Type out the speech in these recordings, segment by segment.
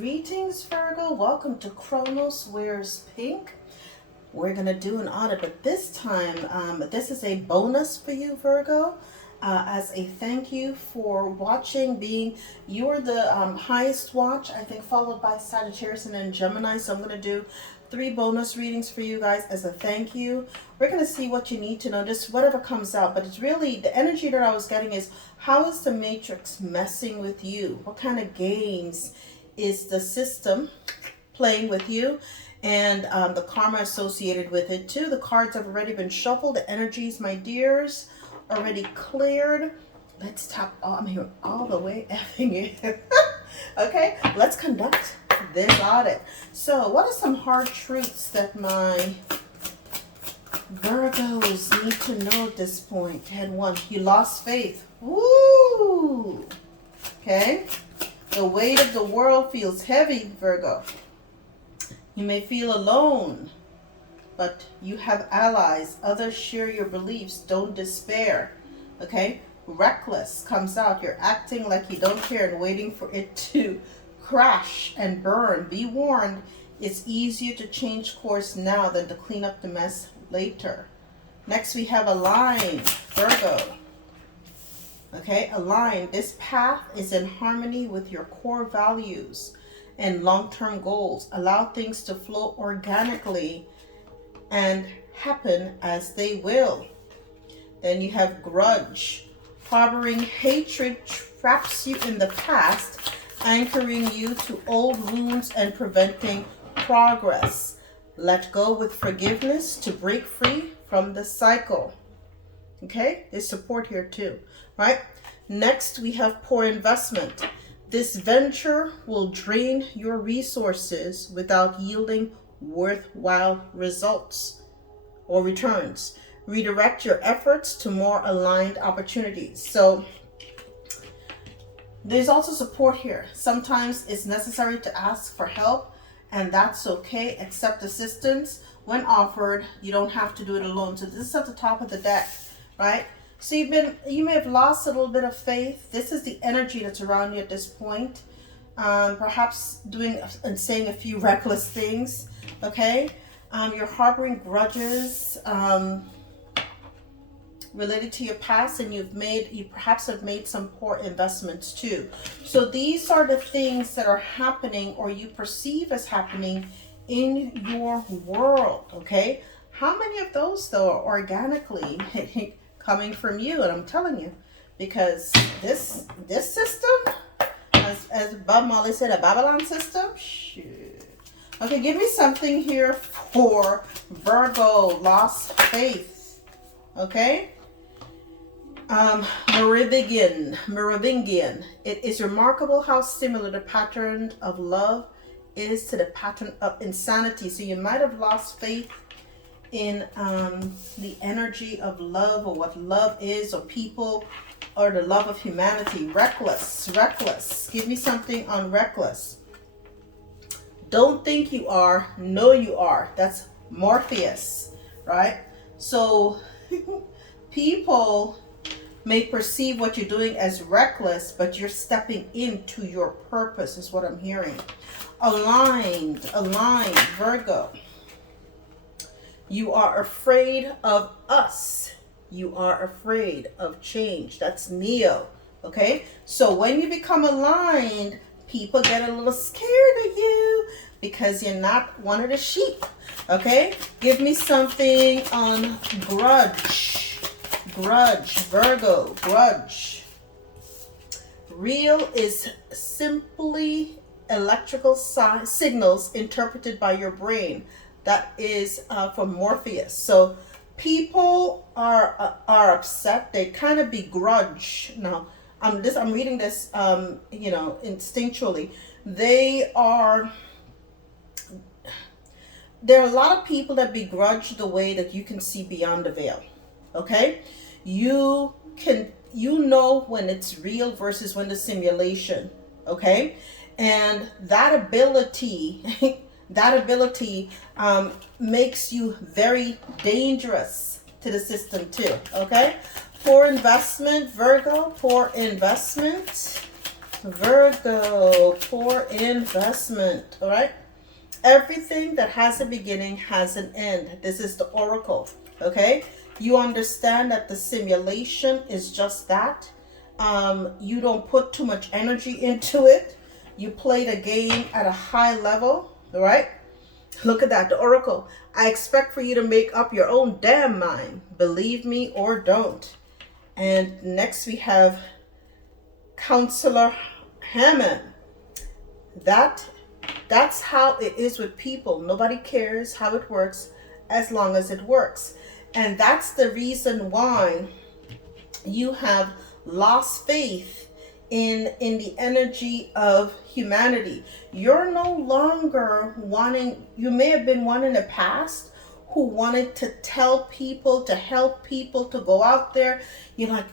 Greetings, Virgo. Welcome to Chronos Wears Pink. We're going to do an audit, but this time, this is a bonus for you, Virgo, as a thank you for watching. You're the highest watch, I think, followed by Sagittarius and then Gemini. So I'm going to do 3 bonus readings for you guys as a thank you. We're going to see what you need to know, just whatever comes out. But it's really, the energy that I was getting is, how is the Matrix messing with you? What kind of games is the system playing with you? And the karma associated with it too. The cards have already been shuffled. The energies, my dears, already cleared. Let's tap. Oh, I'm here all the way effing it. Okay, let's conduct this audit. So what are some hard truths that my Virgos need to know at this point? And 1, you lost faith. Woo! Okay. The weight of the world feels heavy, Virgo. You may feel alone, but you have allies. Others share your beliefs. Don't despair. Okay? Reckless comes out. You're acting like you don't care and waiting for it to crash and burn. Be warned, it's easier to change course now than to clean up the mess later. Next, we have align, Virgo. Okay, align. This path is in harmony with your core values and long-term goals. Allow things to flow organically and happen as they will. Then you have grudge. Harboring hatred traps you in the past, anchoring you to old wounds and preventing progress. Let go with forgiveness to break free from the cycle. Okay, there's support here too, right? Next, we have poor investment. This venture will drain your resources without yielding worthwhile results or returns. Redirect your efforts to more aligned opportunities. So there's also support here. Sometimes it's necessary to ask for help, and that's okay. Accept assistance when offered. You don't have to do it alone. So this is at the top of the deck, right? So you may have lost a little bit of faith. This is the energy that's around you at this point. Perhaps doing and saying a few reckless things. Okay, you're harboring grudges related to your past, and you perhaps have made some poor investments too. So these are the things that are happening, or you perceive as happening in your world. Okay, how many of those though are organically coming from you? And I'm telling you, because this system, as Bob Marley said, a Babylon system. Shoot. Okay, give me something here for Virgo, lost faith. Okay. Merovingian. It is remarkable how similar the pattern of love is to the pattern of insanity. So you might have lost faith in the energy of love, or what love is, or people, or the love of humanity. Reckless. Give me something on reckless. Don't think you are, know you are. That's Morpheus, right? So people may perceive what you're doing as reckless, but you're stepping into your purpose, is what I'm hearing. Aligned, Virgo. You are afraid of us. You are afraid of change. That's Neo. Okay? So when you become aligned, people get a little scared of you because you're not one of the sheep. Okay? Give me something on grudge. Virgo, grudge. Real is simply electrical signals interpreted by your brain. That is from Morpheus. So people are upset. They kind of begrudge. Now, I'm reading this, instinctually. There are a lot of people that begrudge the way that you can see beyond the veil. Okay, you know when it's real versus when the simulation. Okay, and that ability. Makes you very dangerous to the system too. Okay, poor investment, Virgo. Poor investment. Virgo, poor investment. All right. Everything that has a beginning has an end. This is the oracle. Okay. You understand that the simulation is just that. You don't put too much energy into it. You play the game at a high level. All right. Look at that, the oracle. I expect for you to make up your own damn mind. Believe me or don't. And next we have Counselor Hammond. That's how it is with people. Nobody cares how it works as long as it works. And that's the reason why you have lost faith in the energy of humanity. You're no longer wanting, you may have been one in the past who wanted to tell people, to help people, to go out there. You're like,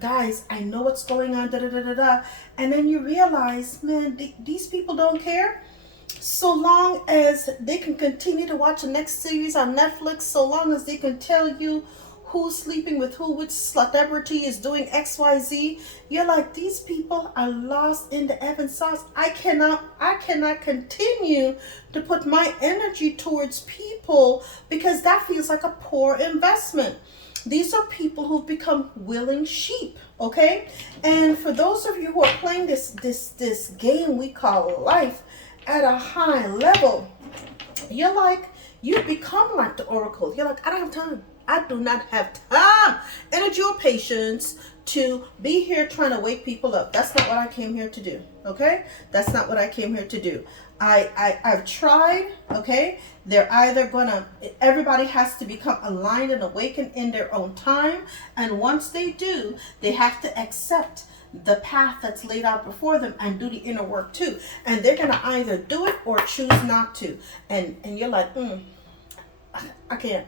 guys, I know what's going on, da da da da da. And then you realize, man, these people don't care. So long as they can continue to watch the next series on Netflix, so long as they can tell you who's sleeping with who, which celebrity is doing XYZ, you're like, these people are lost in the Evan sauce. I cannot continue to put my energy towards people because that feels like a poor investment. These are people who've become willing sheep, okay? And for those of you who are playing this game we call life at a high level, you're like, you become like the oracle. You're like, I don't have time. I do not have time, energy, or patience to be here trying to wake people up. That's not what I came here to do, okay? That's not what I came here to do. I've tried, okay? They're either gonna, everybody has to become aligned and awakened in their own time. And once they do, they have to accept the path that's laid out before them and do the inner work too. And they're gonna either do it or choose not to. And you're like, I can't,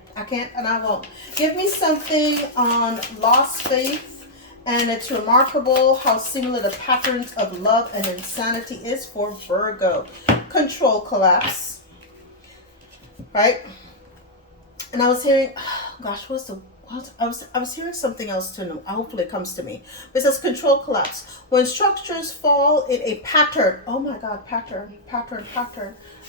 and I won't. Give me something on lost faith. And it's remarkable how similar the patterns of love and insanity is for Virgo. Control collapse, right? And I was hearing, gosh, I was hearing something else too. Hopefully it comes to me. It says control collapse. When structures fall in a pattern. Oh my God, pattern,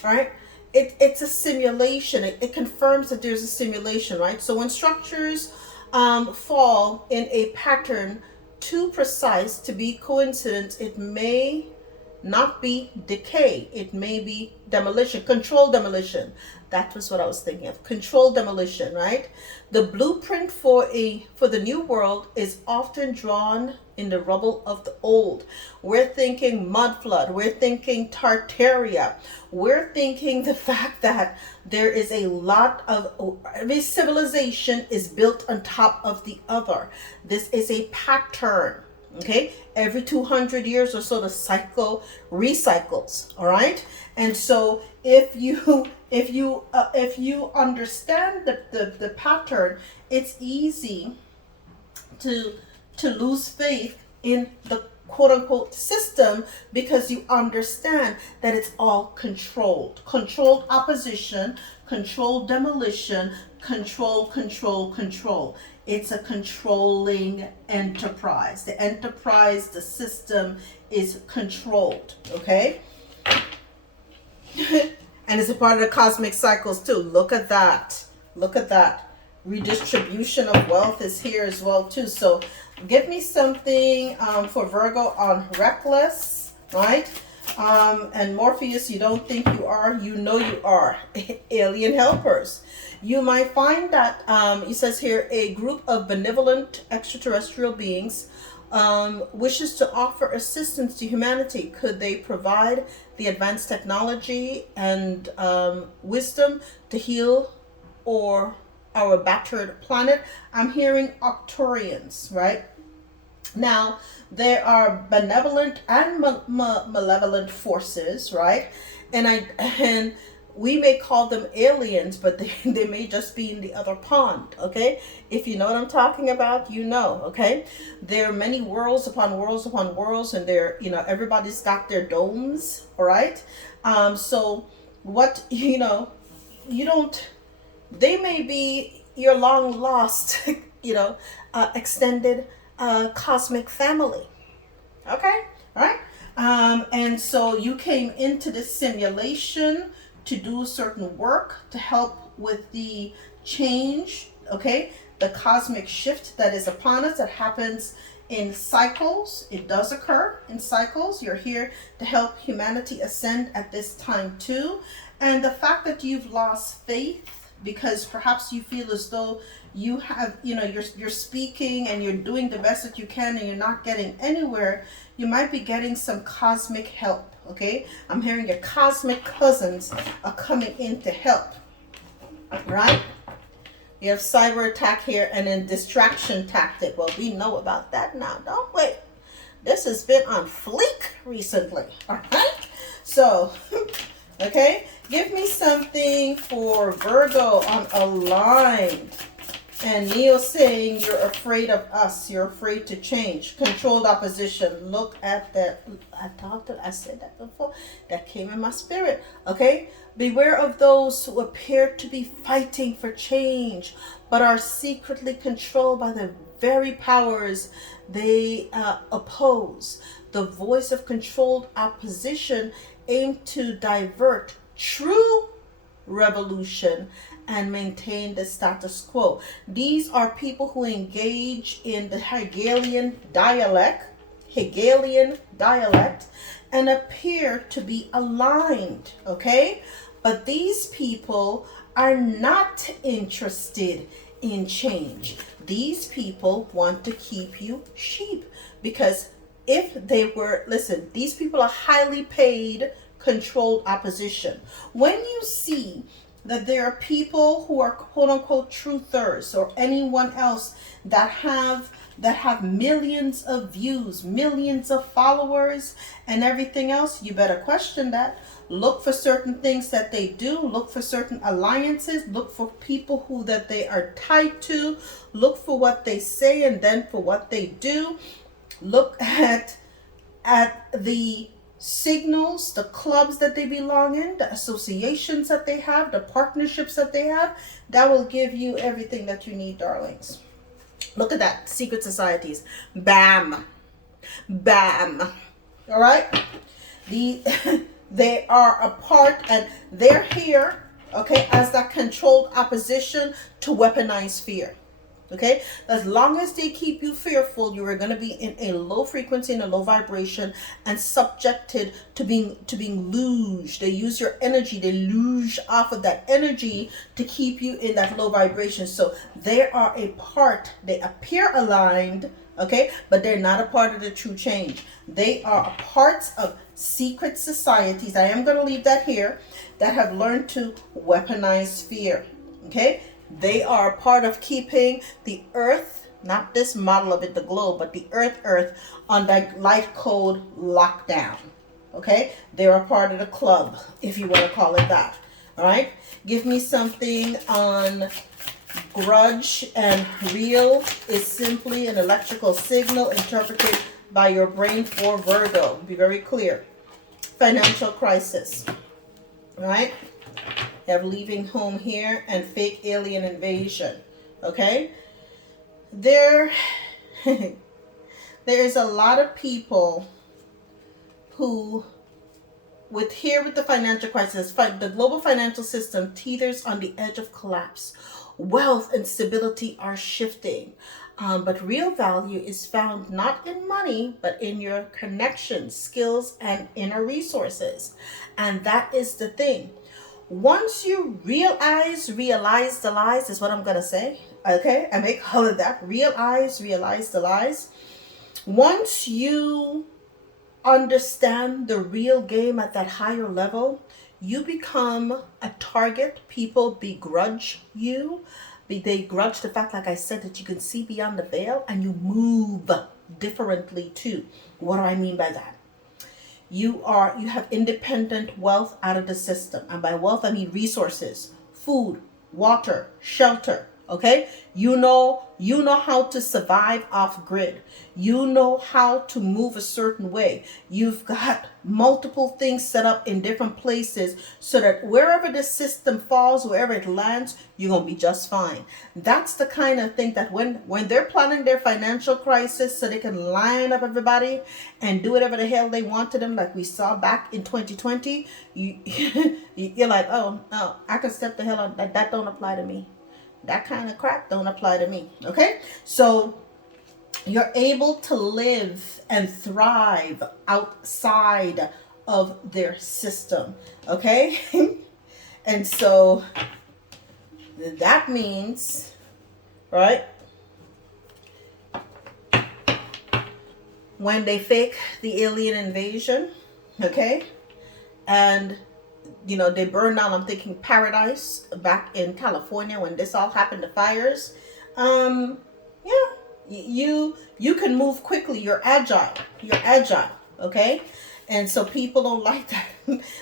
right? It's a simulation. It confirms that there's a simulation, right? So when structures fall in a pattern too precise to be coincidence, it may not be decay. It may be demolition, controlled demolition. That was what I was thinking of. Controlled demolition, right? The blueprint for the new world is often drawn in the rubble of the old. We're thinking mud flood. We're thinking Tartaria. We're thinking the fact that there is a lot of, every civilization is built on top of the other. This is a pattern. Okay, every 200 years or so the cycle recycles. All right, and so if you understand the pattern, it's easy to lose faith in the quote unquote system because you understand that it's all controlled opposition, controlled demolition, control. It's a controlling enterprise. The enterprise, the system is controlled, okay? And it's a part of the cosmic cycles too. Look at that. Redistribution of wealth is here as well too. So give me something for Virgo on reckless, right? And Morpheus, you don't think you are, you know you are. Alien helpers. You might find that, it says here, a group of benevolent extraterrestrial beings wishes to offer assistance to humanity. Could they provide the advanced technology and wisdom to heal our battered planet? I'm hearing Octorians, right? Now, there are benevolent and malevolent forces, right? And we may call them aliens, but they may just be in the other pond, okay? If you know what I'm talking about, you know, okay? There are many worlds upon worlds upon worlds, and everybody's got their domes, all right? So what, you don't, they may be your long lost, extended cosmic family, okay? All right? And so you came into this simulation to do certain work to help with the change, okay? The cosmic shift that is upon us that happens in cycles. It does occur in cycles. You're here to help humanity ascend at this time too. And the fact that you've lost faith because perhaps you feel as though you have, you're speaking and you're doing the best that you can and you're not getting anywhere, you might be getting some cosmic help, okay? I'm hearing your cosmic cousins are coming in to help, right? You have cyber attack here and then distraction tactic. Well, we know about that now, don't we? This has been on fleek recently, all right? So, okay, give me something for Virgo on aligned. And Neo saying you're afraid of us. You're afraid to change. Controlled opposition. Look at that. I said that before. That came in my spirit. Okay? Beware of those who appear to be fighting for change, but are secretly controlled by the very powers they oppose. The voice of controlled opposition aimed to divert true revolution and maintain the status quo. These are people who engage in the Hegelian dialect, and appear to be aligned, okay? But these people are not interested in change. These people want to keep you sheep because if they were, listen, these people are highly paid, controlled opposition. When you see that there are people who are quote unquote truthers or anyone else that have millions of views, millions of followers and everything else, you better question that. Look for certain things that they do. Look for certain alliances. Look for people who that they are tied to. Look for what they say and then for what they do. Look at the signals, the clubs that they belong in, the associations that they have, the partnerships that they have. That will give you everything that you need, darlings. Look at that. Secret societies. Bam. Bam. All right? They are a part and they're here, okay, as that controlled opposition to weaponize fear. Okay, as long as they keep you fearful, you are going to be in a low frequency and a low vibration and subjected to being luged. They use your energy, they luge off of that energy to keep you in that low vibration. So they are a part, they appear aligned, okay, but they're not a part of the true change. They are parts of secret societies, I am going to leave that here, that have learned to weaponize fear. Okay, they are a part of keeping the earth, not this model of it, the globe, but the earth on that light code lockdown. Okay, they're a part of the club, if you want to call it that. All right, give me something on grudge. And real is simply an electrical signal interpreted by your brain for Virgo. Be very clear. Financial crisis. All right. You have leaving home here and fake alien invasion. Okay. There is a lot of people who with the financial crisis, the global financial system teeters on the edge of collapse. Wealth and stability are shifting. But real value is found not in money, but in your connections, skills, and inner resources. And that is the thing. Once you realize the lies is what I'm going to say. Okay, I may call it that. Realize the lies. Once you understand the real game at that higher level, you become a target. People begrudge you. They grudge the fact, like I said, that you can see beyond the veil and you move differently too. What do I mean by that? You have independent wealth out of the system. And by wealth, I mean resources, food, water, shelter. Okay, you know how to survive off grid. You know how to move a certain way. You've got multiple things set up in different places so that wherever the system falls, wherever it lands, you're gonna be just fine. That's the kind of thing that when they're planning their financial crisis so they can line up everybody and do whatever the hell they want to them, like we saw back in 2020, you're like, oh no, I can step the hell on that. That don't apply to me. That kind of crap don't apply to me. Okay, so you're able to live and thrive outside of their system. Okay, and so that means, right, when they fake the alien invasion, okay, and they burned down, I'm thinking Paradise back in California when this all happened, the fires. Yeah, you can move quickly. You're agile. Okay? And so people don't like that.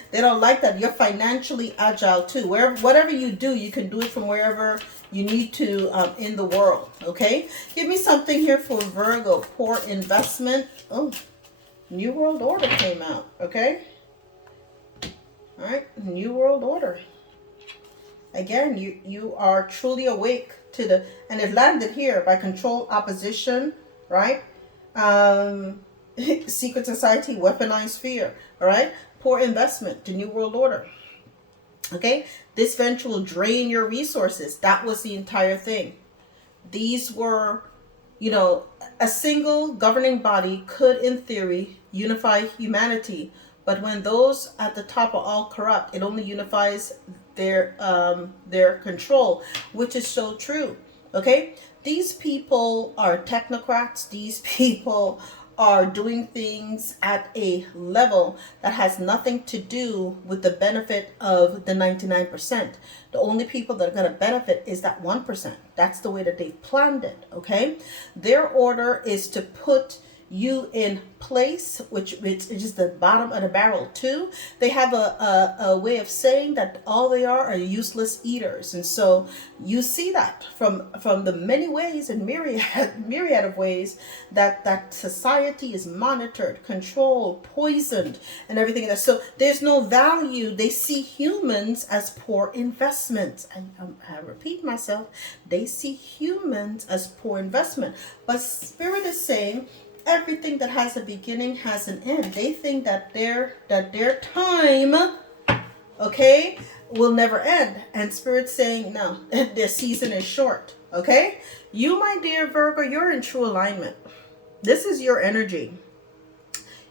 They don't like that. You're financially agile too. Whatever you do, you can do it from wherever you need to in the world. Okay? Give me something here for Virgo. Poor investment. Oh, New World Order came out. Okay? All right, New World Order. Again, you are truly awake to and it landed here by control, opposition, right? Secret society, weaponized fear, all right? Poor investment, the New World Order. Okay, this venture will drain your resources. That was the entire thing. These were, a single governing body could, in theory, unify humanity. But when those at the top are all corrupt, it only unifies their control, which is so true. Okay? These people are technocrats. These people are doing things at a level that has nothing to do with the benefit of the 99%. The only people that are going to benefit is that 1%. That's the way that they planned it. Okay? Their order is to put you in place, which is the bottom of the barrel too. They have a way of saying that all they are useless eaters, and so you see that from the many ways and myriad of ways that society is monitored, controlled, poisoned, and everything else. So there's no value. They see humans as poor investments. I repeat myself. They see humans as poor investment, but Spirit is saying everything that has a beginning has an end. They think that their time, okay, will never end. And Spirit's saying, no, their season is short. Okay? You, my dear Virgo, you're in true alignment. This is your energy.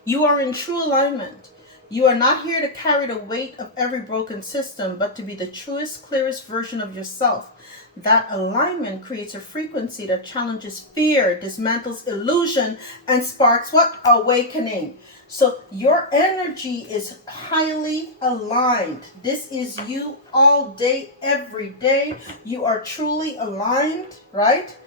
You are in true alignment. You are not here to carry the weight of every broken system, but to be the truest, clearest version of yourself. That alignment creates a frequency that challenges fear, dismantles illusion, and sparks what? Awakening. So your energy is highly aligned. This is you all day, every day. You are truly aligned, right?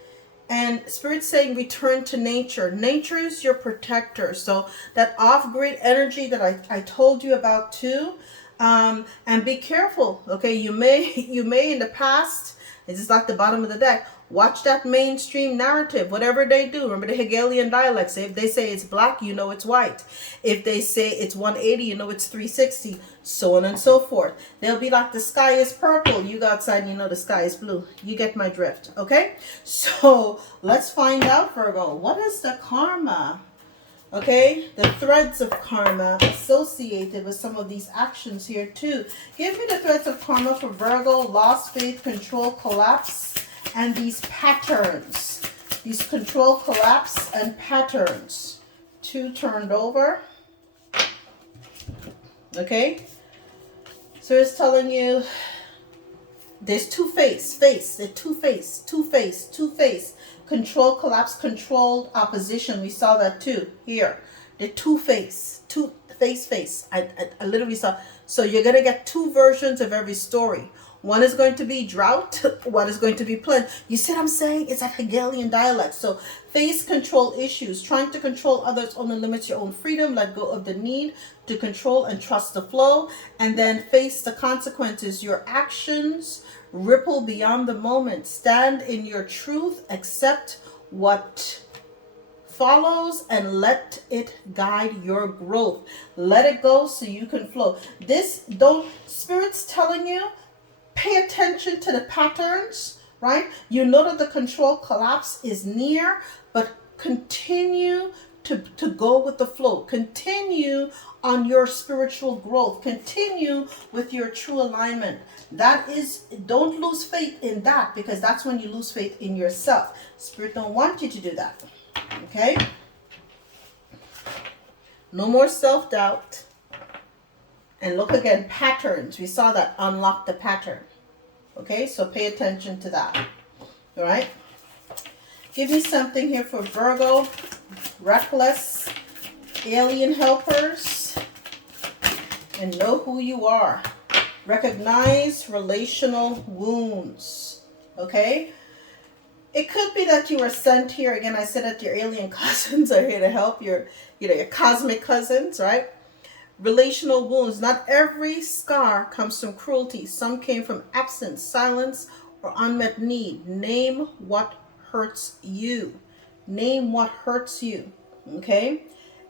And Spirit's saying return to nature. Nature is your protector. So that off-grid energy that I told you about too. And be careful, okay? You may in the past, it's just like the bottom of the deck, watch that mainstream narrative, whatever they do. Remember the Hegelian dialects. If they say it's black, you know it's white. If they say it's 180, you know it's 360, so on and so forth. They'll be like, the sky is purple. You go outside and you know the sky is blue. You get my drift, okay? So let's find out, Virgo. What is the karma? Okay, the threads of karma associated with some of these actions here too. Give me the threads of karma for Virgo, lost faith, control, collapse, and these patterns. These control, collapse, and patterns. 2 turned over. Okay, so it's telling you there's two-face, two-face. Control, collapse, controlled, opposition. We saw that too here. The two-face. I literally saw. So you're going to get 2 versions of every story. One is going to be drought. One is going to be plenty. You see what I'm saying? It's a Hegelian dialect. So face control issues. Trying to control others only limits your own freedom. Let go of the need to control and trust the flow. And then face the consequences. Your actions, Ripple beyond the moment. Stand in your truth. Accept what follows and let it guide your growth. Let it go so you can flow. Spirit's telling you, pay attention to the patterns, right? You know that the control collapse is near, but continue to go with the flow. Continue on your spiritual growth. Continue with your true alignment. Don't lose faith in that, because that's when you lose faith in yourself. Spirit don't want you to do that. Okay? No more self-doubt. And look again, patterns. We saw that unlock the pattern. Okay, so pay attention to that. All right? Give me something here for Virgo. Reckless, alien helpers, and know who you are. Recognize relational wounds. Okay? It could be that you were sent here. Again, I said that your alien cousins are here to help your cosmic cousins, right? Relational wounds. Not every scar comes from cruelty. Some came from absence, silence, or unmet need. Name what hurts you. Name what hurts you. Okay?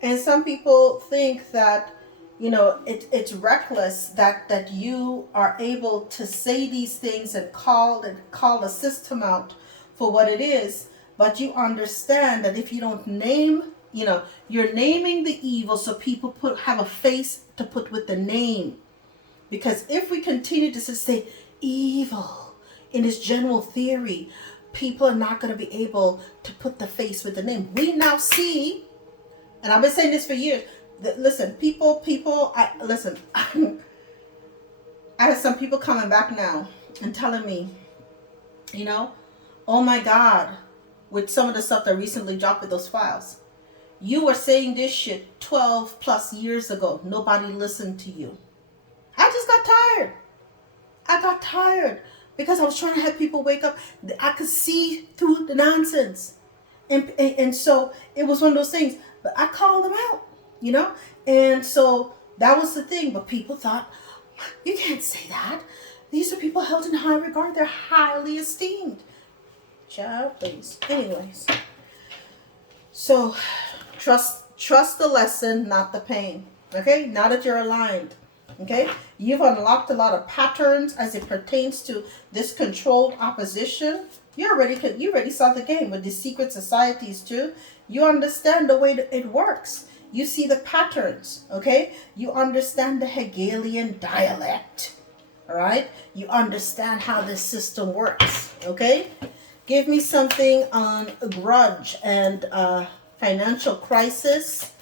And some people think that, it's reckless that you are able to say these things and call the system out for what it is, but you understand that if you don't name, you're naming the evil so people have a face to put with the name. Because if we continue to just say evil in its general theory, people are not going to be able to put the face with the name. We now see, and I've been saying this for years, listen, listen, I have some people coming back now and telling me, oh my God, with some of the stuff that recently dropped with those files. You were saying this shit 12 plus years ago. Nobody listened to you. I just got tired. I got tired because I was trying to have people wake up. I could see through the nonsense. And so it was one of those things. But I called them out, And so that was the thing. But people thought, you can't say that. These are people held in high regard. They're highly esteemed. Child, please. Anyways. So trust the lesson, not the pain. Okay? Now that you're aligned. Okay? You've unlocked a lot of patterns as it pertains to this controlled opposition. You already saw the game with these secret societies too. You understand the way that it works. You see the patterns. Okay? You understand the Hegelian dialect. All right? You understand how this system works. Okay? Give me something on grudge and financial crisis.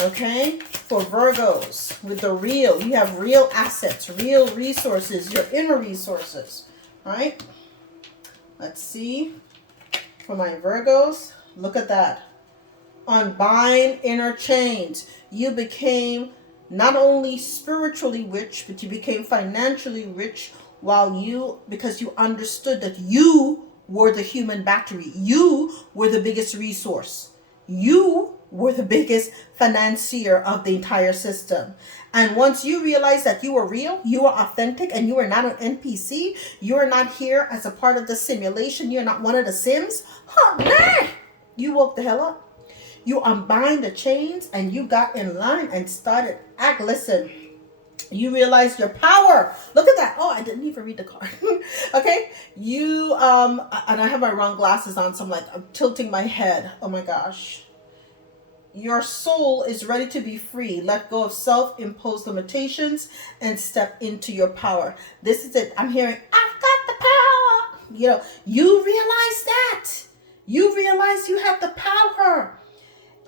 Okay? For Virgos, with the real. You have real assets, real resources, your inner resources. All right? Let's see. For my Virgos, look at that. Unbind inner chains. You became not only spiritually rich, but you became financially rich because you understood that you were the human battery. You were the biggest resource. You were the biggest financier of the entire system. And once you realized that you were real, you were authentic, and you were not an NPC, you are not here as a part of the simulation, you're not one of the Sims, you woke the hell up. You unbind the chains and you got in line and started listen. You realized your power. Look at that. Oh, I didn't even read the card. Okay. You, and I have my wrong glasses on, so I'm tilting my head. Oh my gosh. Your soul is ready to be free. Let go of self-imposed limitations and step into your power. This is it. I'm hearing, I've got the power. You realize that. You realize you have the power.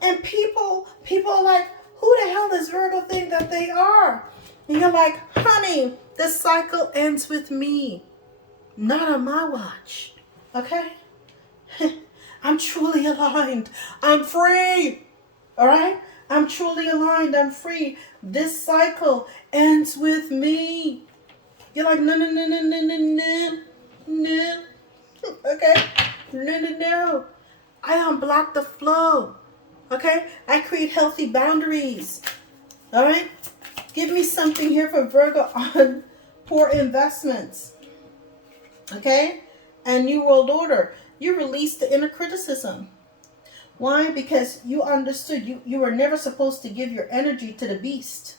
And people are like, who the hell does Virgo think that they are? And you're like, honey, the cycle ends with me. Not on my watch. Okay? I'm truly aligned. I'm free. All right? I'm truly aligned. I'm free. This cycle ends with me. You're like, no. Okay? No. I unblock the flow. Okay? I create healthy boundaries. All right? Give me something here for Virgo on poor investments. Okay? And New World Order, you released the inner criticism. Why? Because you understood you were never supposed to give your energy to the beast.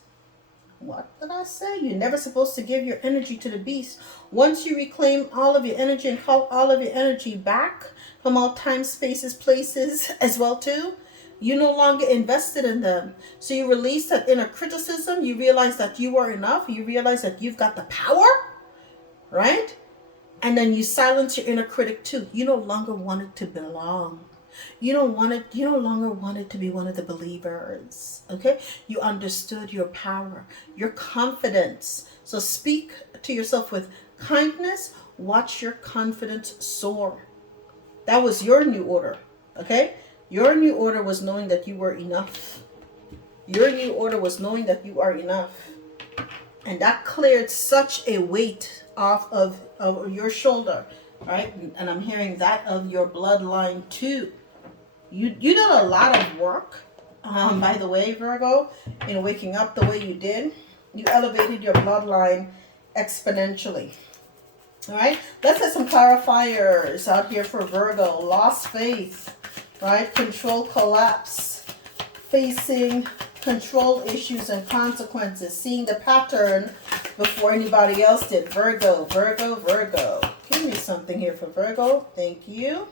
What did I say? You're never supposed to give your energy to the beast. Once you reclaim all of your energy and call all of your energy back from all time, spaces, places as well too, you no longer invested in them. So you release that inner criticism. You realize that you are enough. You realize that you've got the power, right? And then you silence your inner critic too. You no longer wanted to belong. You no longer wanted to be one of the believers. Okay? You understood your power, your confidence. So speak to yourself with kindness. Watch your confidence soar. That was your new order. Okay? Your new order was knowing that you were enough. Your new order was knowing that you are enough. And that cleared such a weight off of your shoulder, right? And I'm hearing that of your bloodline too. You did a lot of work, by the way, Virgo, in waking up the way you did. You elevated your bloodline exponentially. All right, let's have some clarifiers out here for Virgo. Lost faith, right? Control collapse, facing control issues and consequences, seeing the pattern before anybody else did. Virgo, Virgo, Virgo. Give me something here for Virgo. Thank you.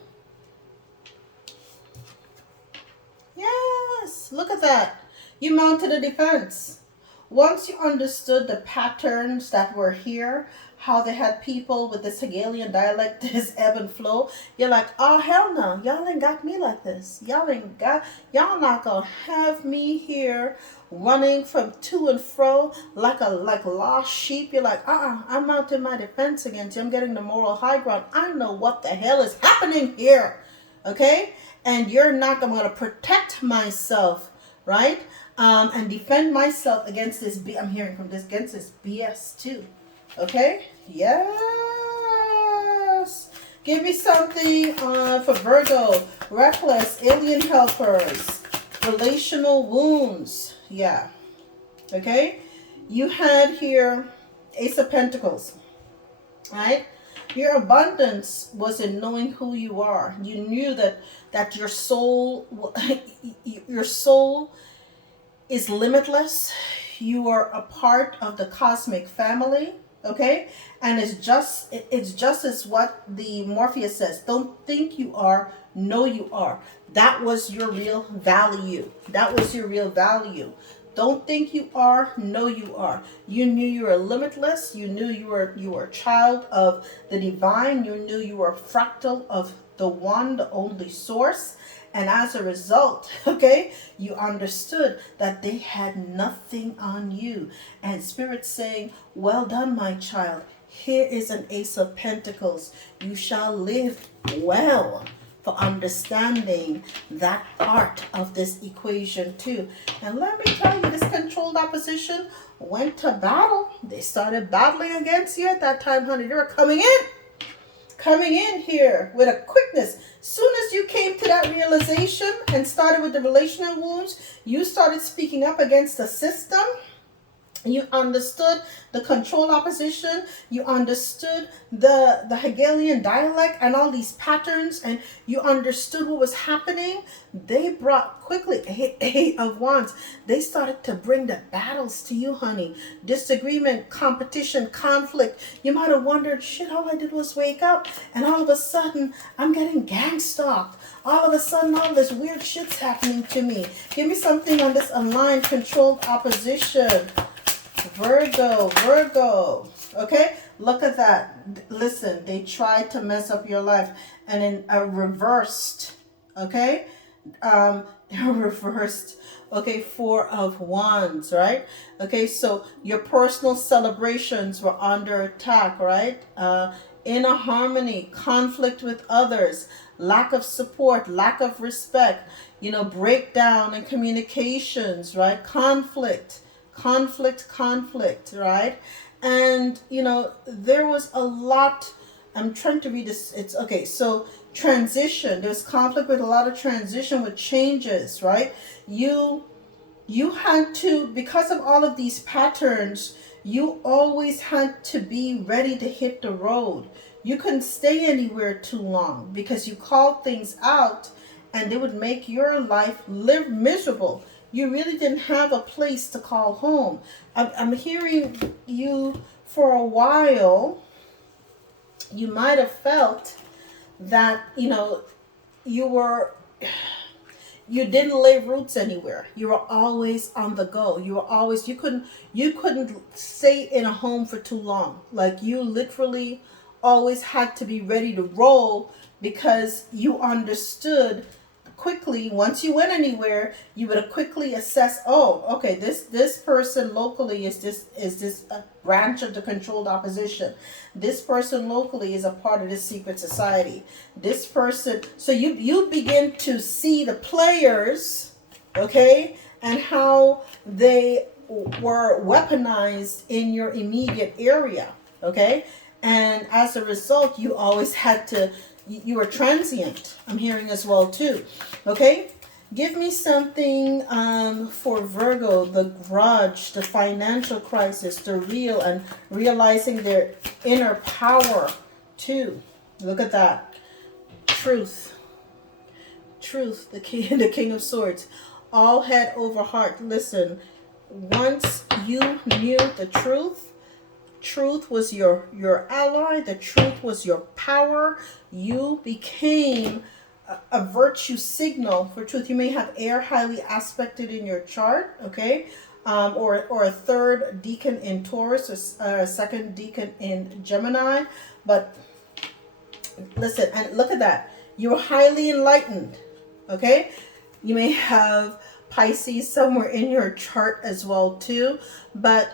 Yes, look at that. You mounted a defense. Once you understood the patterns that were here, how they had people with this Hegelian dialect, this ebb and flow, you're like, oh hell no, y'all ain't got me like this. Y'all not gonna have me here running from to and fro like lost sheep. You're like, I'm mounting my defense against you. I'm getting the moral high ground. I know what the hell is happening here. Okay? And you're not going to protect myself, right? And defend myself against this. I'm hearing from this against this BS too. Okay? Yes. Give me something for Virgo. Reckless, alien helpers, relational wounds. Yeah. Okay? You had here Ace of Pentacles, right? Your abundance was in knowing who you are. You knew that your soul is limitless. You are a part of the cosmic family, okay? And it's just as what the Morpheus says. Don't think you are, know you are. That was your real value. That was your real value. Don't think you are, know you are. You knew you were limitless. You knew you were a child of the divine. You knew you were a fractal of the one, the only source. And as a result, okay, you understood that they had nothing on you. And Spirit saying, well done, my child. Here is an Ace of Pentacles. You shall live well. For understanding that part of this equation too. And let me tell you, this controlled opposition went to battle. They started battling against you at that time, honey. They were coming in here with a quickness. Soon as you came to that realization and started with the relational wounds, you started speaking up against the system. You understood the control opposition. You understood the Hegelian dialect and all these patterns, and you understood what was happening. They brought quickly Eight of Wands. They started to bring the battles to you, honey. Disagreement, competition, conflict. You might have wondered, shit, all I did was wake up, and all of a sudden, I'm getting gang stalked. All of a sudden, all this weird shit's happening to me. Give me something on this aligned, controlled opposition. Virgo, Virgo. Okay, look at that. Listen, they tried to mess up your life, and in a reversed, okay, reversed. Okay, Four of Wands, right? Okay, so your personal celebrations were under attack, right? Inner harmony, conflict with others, lack of support, lack of respect, breakdown in communications, right? Conflict, right? And there was a lot. I'm trying to read this. It's okay. So transition, there's conflict with a lot of transition, with changes, right? You had to, because of all of these patterns, you always had to be ready to hit the road. You couldn't stay anywhere too long because you called things out and they would make your life live miserable. You really didn't have a place to call home. I'm hearing you for a while. You might have felt that, you were you didn't lay roots anywhere. You were always on the go. You couldn't stay in a home for too long. Like, you literally always had to be ready to roll because you understood quickly. Once you went anywhere, you would quickly assess, oh, okay, this person locally is this a branch of the controlled opposition. This person locally is a part of this secret society. This person, so you begin to see the players, okay, and how they were weaponized in your immediate area, okay. And as a result, you always had to, you were transient, I'm hearing as well too. Okay, give me something for Virgo: the grudge, the financial crisis, the real, and realizing their inner power too. Look at that. Truth, the king, the king of swords, all head over heart. Listen, once you knew the truth was your ally, the truth was your power, you became a virtue signal for truth. You may have air highly aspected in your chart, okay, or a third decan in Taurus, or a second decan in Gemini. But listen, and look at that, you're highly enlightened, okay. You may have Pisces somewhere in your chart as well too, but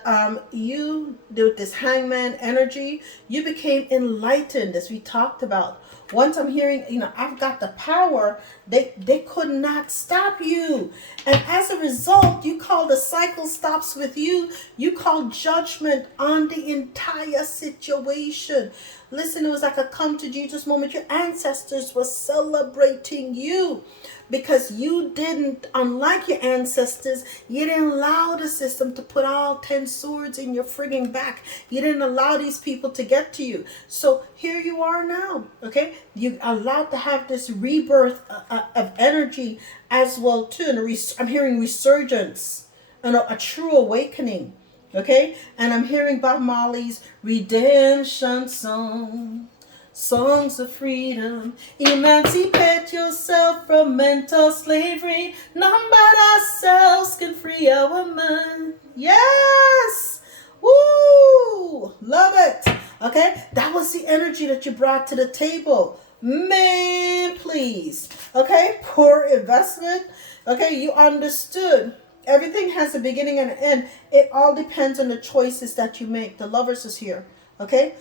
you do this hangman energy. You became enlightened, as we talked about. Once I'm hearing, I've got the power, they could not stop you. And as a result, you call the cycle stops with you. You call judgment on the entire situation. Listen, it was like a come to Jesus moment. Your ancestors were celebrating you because you didn't, unlike your ancestors, you didn't allow the system to put all 10 swords in your frigging back. You didn't allow these people to get to you. So here you are now, okay? You allowed to have this rebirth of energy as well too. And I'm hearing resurgence and a true awakening. Okay, and I'm hearing Bob Marley's redemption song, songs of freedom. Emancipate yourself from mental slavery. None but ourselves can free our mind. Yes, woo, love it. Okay, that was the energy that you brought to the table, man. Please, okay, poor investment. Okay, you understood. Everything has a beginning and an end. It all depends on the choices that you make. The Lovers is here, okay?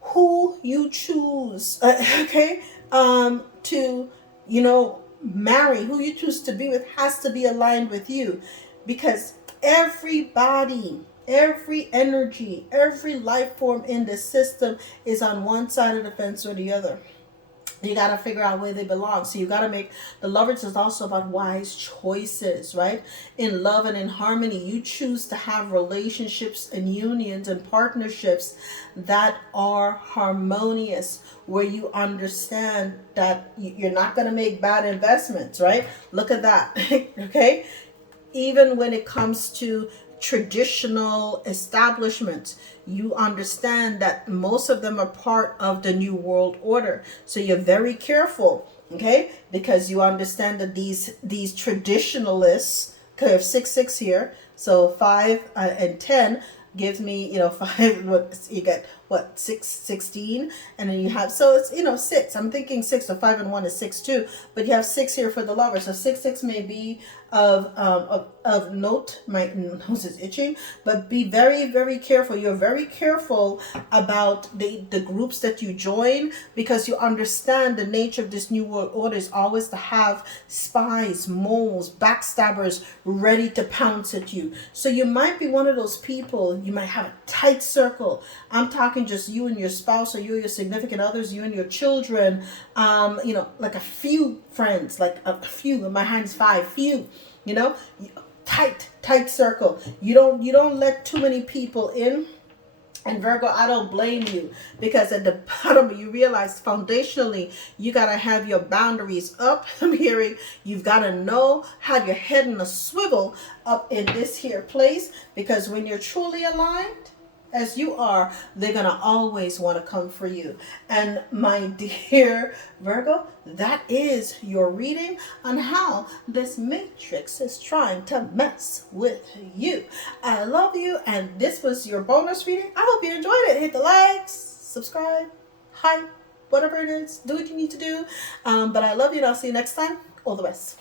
Who you choose, okay, to, marry, who you choose to be with has to be aligned with you, because everybody, every energy, every life form in the system is on one side of the fence or the other. You got to figure out where they belong. So you got to make, the Lovers is also about wise choices, right? In love and in harmony, you choose to have relationships and unions and partnerships that are harmonious, where you understand that you're not going to make bad investments, right? Look at that, okay? Even when it comes to traditional establishments, you understand that most of them are part of the new world order. So you're very careful, okay? Because you understand that these traditionalists, okay, I have 6 here, so 5 and 10 gives me, 5, what you get, what, 16, and then you have, so it's 6. I'm thinking 6, so 5 and 1 is 6 too, but you have 6 here for the Lovers. So 6 may be of note. My nose is itching, but be very, very careful. You're very careful about the groups that you join, because you understand the nature of this new world order is always to have spies, moles, backstabbers ready to pounce at you. So you might be one of those people. You might have a tight circle. I'm talking just you and your spouse, or you and your significant others, you and your children, like a few friends, like a few. In my hand is 5, few, tight circle. You don't let too many people in, And Virgo, I don't blame you, because at the bottom you realize foundationally you got to have your boundaries up. I'm hearing you've got to know, have your head in a swivel up in this here place, because when you're truly aligned, as you are, they're going to always want to come for you. And my dear Virgo, that is your reading on how this matrix is trying to mess with you. I love you, and this was your bonus reading. I hope you enjoyed it. Hit the likes, subscribe, hype, whatever it is. Do what you need to do. But I love you, and I'll see you next time. All the best.